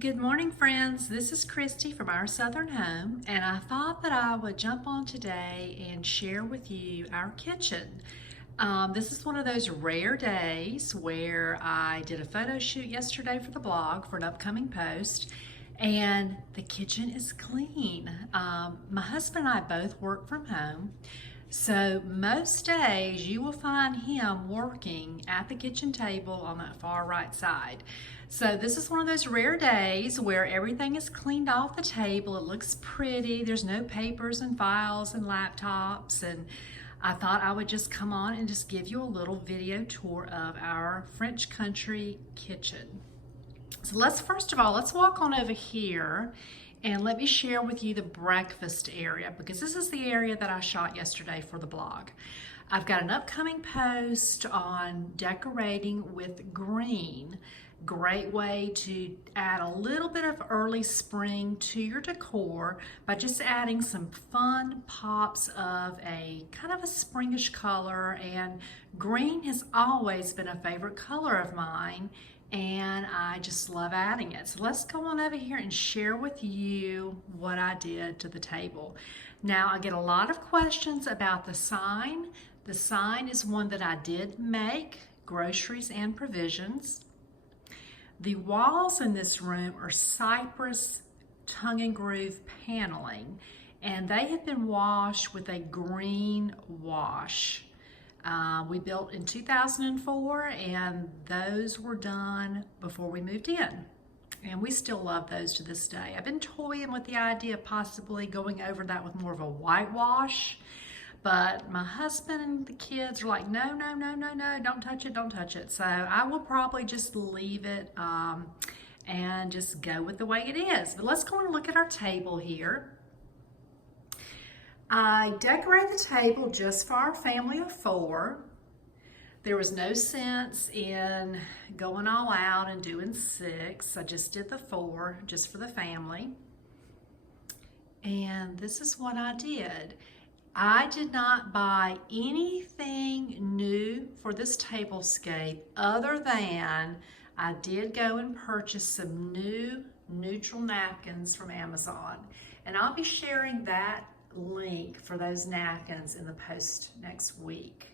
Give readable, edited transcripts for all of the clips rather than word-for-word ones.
Good morning, friends. This is Christy from Our Southern Home, and I thought that I would jump on today and share with you our kitchen. This is one of those rare days where I did a photo shoot yesterday for the blog for an upcoming post, and the kitchen is clean. My husband and I both work from home, so most days you will find him working at the kitchen table on that far right side. So this is one of those rare days where everything is cleaned off the table. It looks pretty. There's no papers and files and laptops, and I thought I would just come on and just give you a little video tour of our French country kitchen. So first of all, let's walk on over here and let me share with you the breakfast area, because this is the area that I shot yesterday for the blog. I've got an upcoming post on decorating with green. Great way to add a little bit of early spring to your decor by just adding some fun pops of a kind of a springish color, and green has always been a favorite color of mine, and I just love adding it. So let's go on over here and share with you what I did to the table. Now, I get a lot of questions about the sign. The sign is one that I did make, groceries and provisions. The walls in this room are cypress tongue and groove paneling, and they have been washed with a green wash. We built in 2004, and those were done before we moved in. And we still love those to this day. I've been toying with the idea of possibly going over that with more of a whitewash, but my husband and the kids are like, no, no, no, no, no, don't touch it, don't touch it. So I will probably just leave it and just go with the way it is. But let's go and look at our table here. I decorated the table just for our family of 4. There was no sense in going all out and doing 6. I just did the 4 just for the family. And this is what I did. I did not buy anything new for this tablescape other than I did go and purchase some new neutral napkins from Amazon. And I'll be sharing that link for those napkins in the post next week.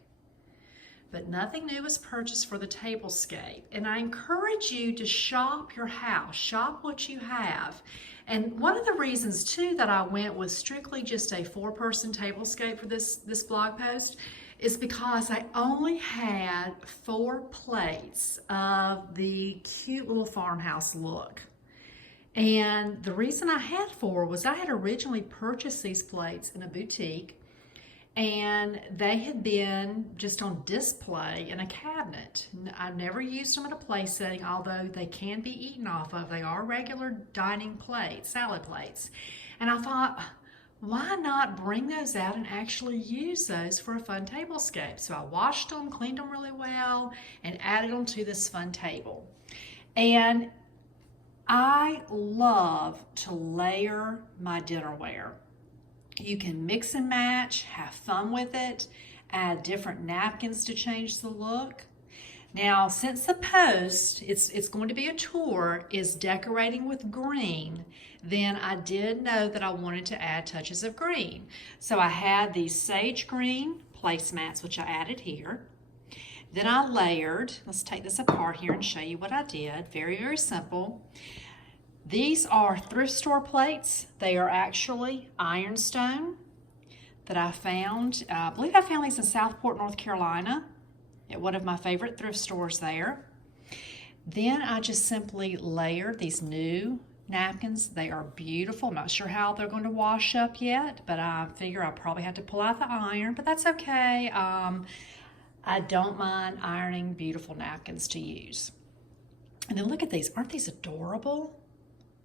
But nothing new was purchased for the tablescape. And I encourage you to shop your house, shop what you have. And one of the reasons too that I went with strictly just a 4-person tablescape for this blog post is because I only had 4 plates of the cute little farmhouse look. And the reason I had 4 was I had originally purchased these plates in a boutique, and they had been just on display in a cabinet. I never used them in a place setting, although they can be eaten off of. They are regular dining plates, salad plates. And I thought, why not bring those out and actually use those for a fun tablescape? So I washed them, cleaned them really well, and added them to this fun table. And I love to layer my dinnerware. You can mix and match, have fun with it, add different napkins to change the look. Now, since the post, it's going to be a tour, is decorating with green, then I did know that I wanted to add touches of green. So I had these sage green placemats, which I added here. Then I layered, let's take this apart here and show you what I did. Very, very simple. These are thrift store plates. They are actually ironstone that I found. I believe I found these in Southport, North Carolina at one of my favorite thrift stores there. Then I just simply layered these new napkins. They are beautiful. I'm not sure how they're going to wash up yet, but I figure I'll probably have to pull out the iron, but that's okay. I don't mind ironing beautiful napkins to use. And then look at these. Aren't these adorable?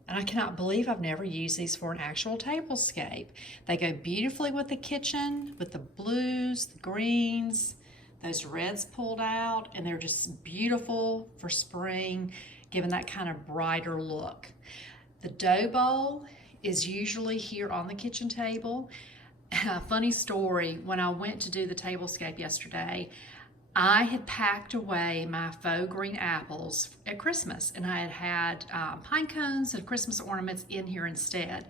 And I cannot believe I've never used these for an actual tablescape. They go beautifully with the kitchen, with the blues, the greens, those reds pulled out, and they're just beautiful for spring, giving that kind of brighter look. The dough bowl is usually here on the kitchen table. Funny story, when I went to do the tablescape yesterday, I had packed away my faux green apples at Christmas, and I had pine cones and Christmas ornaments in here instead.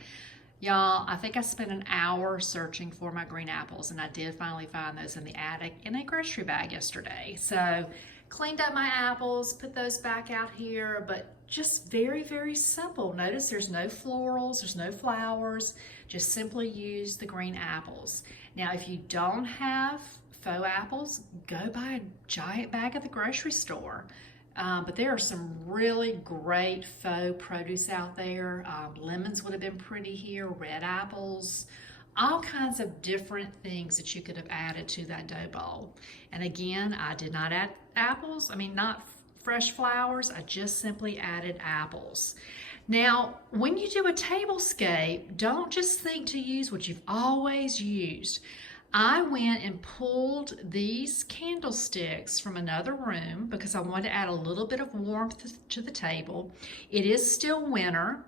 Y'all, I think I spent an hour searching for my green apples, and I did finally find those in the attic in a grocery bag yesterday. So cleaned up my apples, put those back out here, but just very, very simple. Notice there's no florals, there's no flowers, just simply use the green apples. Now, if you don't have faux apples, go buy a giant bag at the grocery store. But there are some really great faux produce out there. Lemons would have been pretty here, red apples, all kinds of different things that you could have added to that dough bowl. And again, I did not add apples. I mean, not fresh flowers. I just simply added apples. Now, when you do a tablescape, don't just think to use what you've always used. I went and pulled these candlesticks from another room because I wanted to add a little bit of warmth to the table. It is still winter,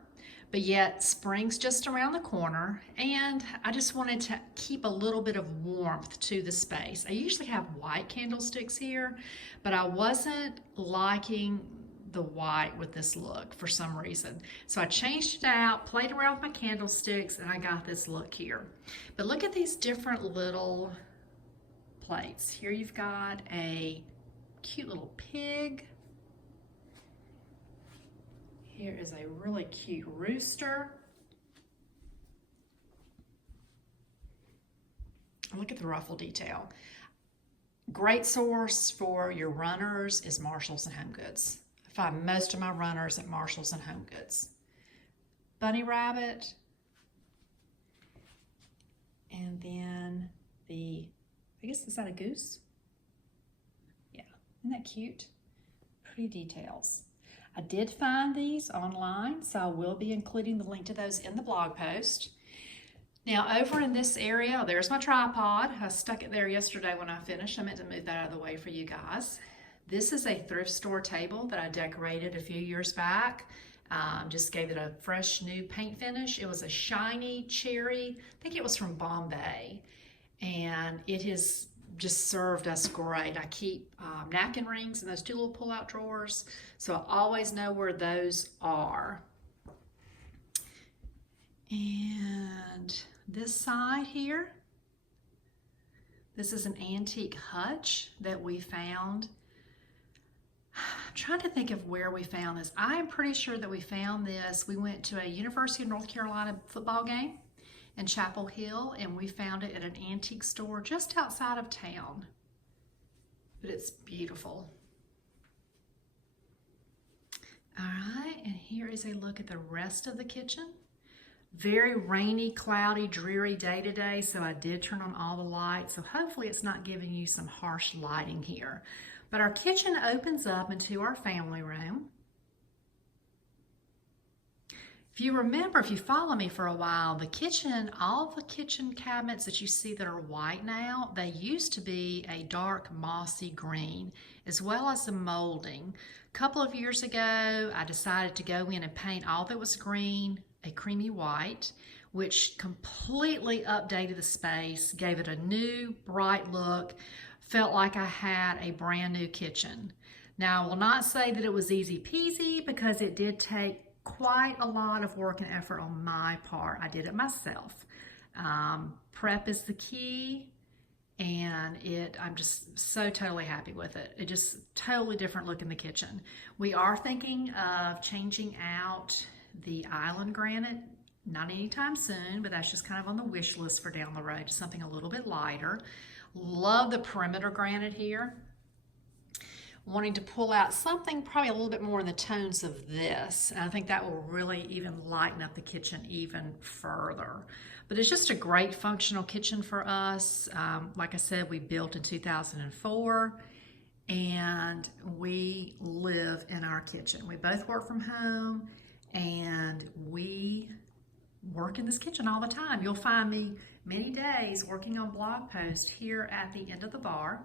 but yet spring's just around the corner, and I just wanted to keep a little bit of warmth to the space. I usually have white candlesticks here, but I wasn't liking the white with this look for some reason. So I changed it out, played around with my candlesticks, and I got this look here. But look at these different little plates. Here you've got a cute little pig. Here is a really cute rooster. Look at the ruffle detail. Great source for your runners is Marshalls and Home Goods. I find most of my runners at Marshalls and Home Goods. Bunny rabbit. And then I guess, is that a goose? Yeah, isn't that cute? Pretty details. I did find these online, so I will be including the link to those in the blog post. Now over in this area, there's my tripod. I stuck it there yesterday when I finished. I meant to move that out of the way for you guys. This is a thrift store table that I decorated a few years back. Just gave it a fresh new paint finish. It was a shiny cherry. I think it was from Bombay. And it has just served us great. I keep napkin rings in those two little pull-out drawers, so I always know where those are. And this side here, this is an antique hutch that we found. I'm trying to think of where we found this. I am pretty sure that we found this. We went to a University of North Carolina football game in Chapel Hill, and we found it at an antique store just outside of town. But it's beautiful. All right, and here is a look at the rest of the kitchen. Very rainy, cloudy, dreary day today, so I did turn on all the lights, so hopefully it's not giving you some harsh lighting here. But our kitchen opens up into our family room. If you remember, if you follow me for a while, the kitchen, all the kitchen cabinets that you see that are white now, they used to be a dark mossy green, as well as the molding. A couple of years ago, I decided to go in and paint all that was green a creamy white, which completely updated the space, gave it a new, bright look, felt like I had a brand new kitchen. Now, I will not say that it was easy peasy because it did take quite a lot of work and effort on my part. I did it myself. Prep is the key, and I'm just so totally happy with it. It just totally different look in the kitchen. We are thinking of changing out the island granite, not anytime soon, but that's just kind of on the wish list for down the road, just something a little bit lighter. Love the perimeter granite here. Wanting to pull out something probably a little bit more in the tones of this. And I think that will really even lighten up the kitchen even further. But it's just a great functional kitchen for us. Like I said, we built in 2004 and we live in our kitchen. We both work from home and we work in this kitchen all the time. You'll find me many days working on blog posts here at the end of the bar.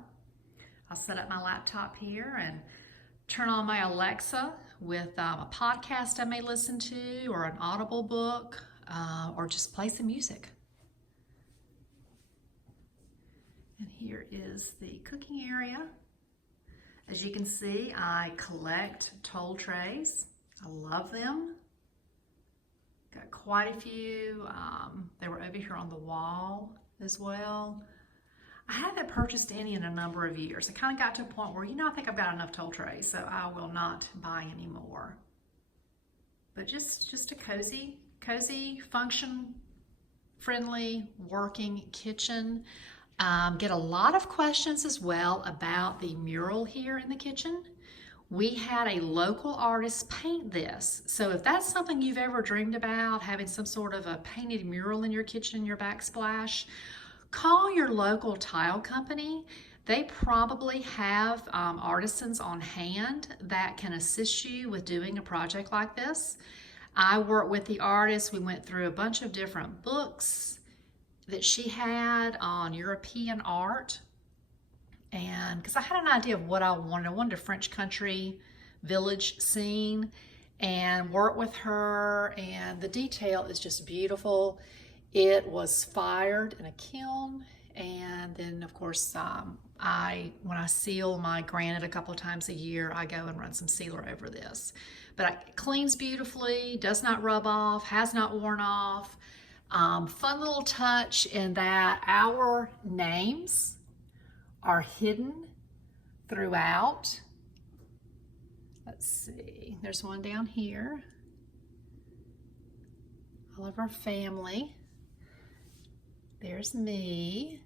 I'll set up my laptop here and turn on my Alexa with a podcast I may listen to, or an Audible book, or just play some music. And here is the cooking area. As you can see, I collect toll trays. I love them. Got quite a few. They were over here on the wall as well. I haven't purchased any in a number of years. I kind of got to a point where, I think I've got enough toll trays, so I will not buy any more. But just a cozy, function-friendly, working kitchen. Get a lot of questions as well about the mural here in the kitchen. We had a local artist paint this. So if that's something you've ever dreamed about, having some sort of a painted mural in your kitchen, your backsplash, call your local tile company. They probably have artisans on hand that can assist you with doing a project like this. I worked with the artist. We went through a bunch of different books that she had on European art. And because I had an idea of what I wanted a French country village scene, and worked with her, and the detail is just beautiful. It was fired in a kiln, and then of course when I seal my granite a couple of times a year, I go and run some sealer over this. But it cleans beautifully, does not rub off, has not worn off. Fun little touch in that our names are hidden throughout. Let's see, there's one down here. All of our family. There's me.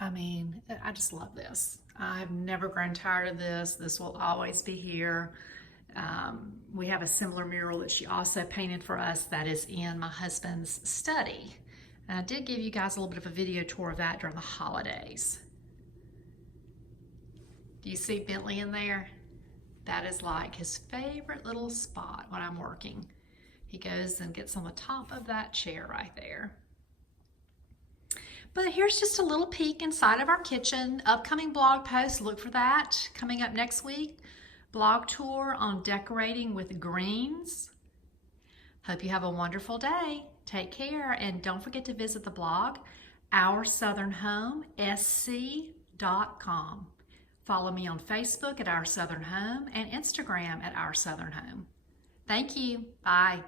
I just love this. I've never grown tired of this. This will always be here. We have a similar mural that she also painted for us that is in my husband's study. And I did give you guys a little bit of a video tour of that during the holidays. Do you see Bentley in there? That is like his favorite little spot when I'm working. He goes and gets on the top of that chair right there. But here's just a little peek inside of our kitchen. Upcoming blog post, look for that coming up next week. Blog tour on decorating with greens. Hope you have a wonderful day. Take care, and don't forget to visit the blog, oursouthernhomesc.com. Follow me on Facebook at Our Southern Home and Instagram at Our Southern Home. Thank you. Bye.